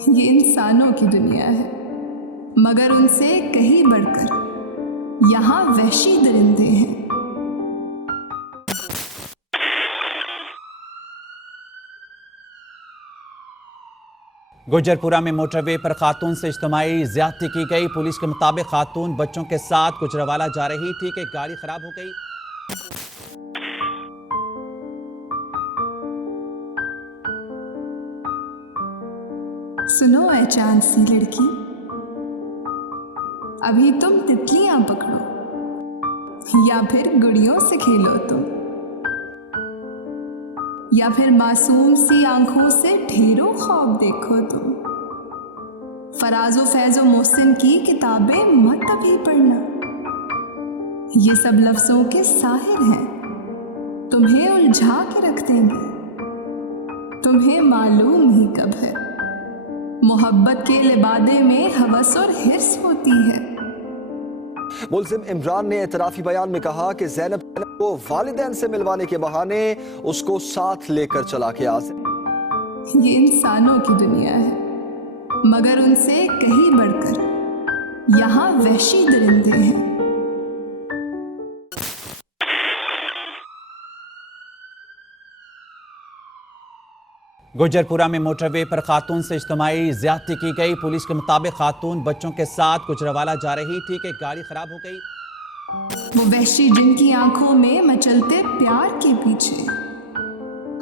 ये इंसानों की दुनिया है, मगर उनसे कहीं बढ़कर यहाँ वहशी दरिंदे हैं। गुजरपुरा में मोटरवे पर खातून से इज्तिमाई ज्यादती की गई। पुलिस के मुताबिक खातून बच्चों के साथ गुजरावाला जा रही थी कि गाड़ी खराब हो गई। सुनो ऐ चांद सी लड़की, अभी तुम तितलियां पकड़ो या फिर गुड़ियों से खेलो तुम, या फिर मासूम सी आंखों से ढेरों ख्वाब देखो तुम। फराजो फैजो मोहसिन की किताबें मत अभी पढ़ना, ये सब लफ्जों के साहिर हैं, तुम्हें उलझा के रख देंगे। तुम्हें मालूम ही कब है, मोहब्बत के लिबादे में हवस और हिर्स होती है। मुल्जिम इमरान ने एतराफी बयान में कहा कि ज़ैनब को वालिदैन से मिलवाने के बहाने उसको साथ लेकर चला गया। ये इंसानों की दुनिया है, मगर उनसे कहीं बढ़कर यहाँ वहशी दरिंदे हैं। गुजरपुरा में मोटरवे पर खातून से इज्तिमाई ज्यादती की गई। पुलिस के मुताबिक खातून बच्चों के साथ गुजरावाला जा रही थी कि गाड़ी खराब हो गई। वो वहशी जिनकी आंखों में मचलते प्यार के पीछे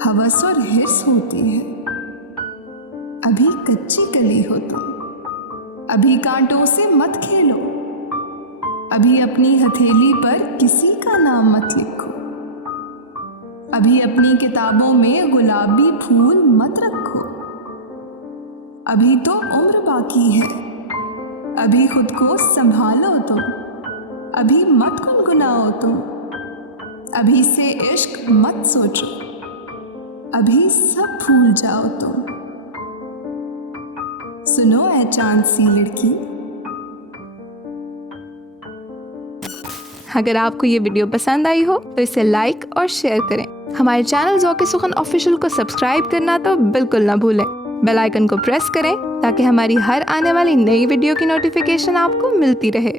हवस और हिर्स होती है। अभी कच्ची कली हो तुम, अभी कांटों से मत खेलो, अभी अपनी हथेली पर किसी का नाम मत लिखो, अभी अपनी किताबों में गुलाबी फूल मत रखो। अभी तो उम्र बाकी है, अभी खुद को संभालो तुम, अभी मत गुनगुनाओ तुम, अभी से इश्क मत सोचो, अभी सब भूल जाओ तुम। सुनो ऐ चांद सी लड़की। अगर आपको ये वीडियो पसंद आई हो तो इसे लाइक और शेयर करें। हमारे चैनल ज़ौक़ सुखन ऑफिशियल को सब्सक्राइब करना तो बिल्कुल ना भूलें। बेल आइकन को प्रेस करें ताकि हमारी हर आने वाली नई वीडियो की नोटिफिकेशन आपको मिलती रहे।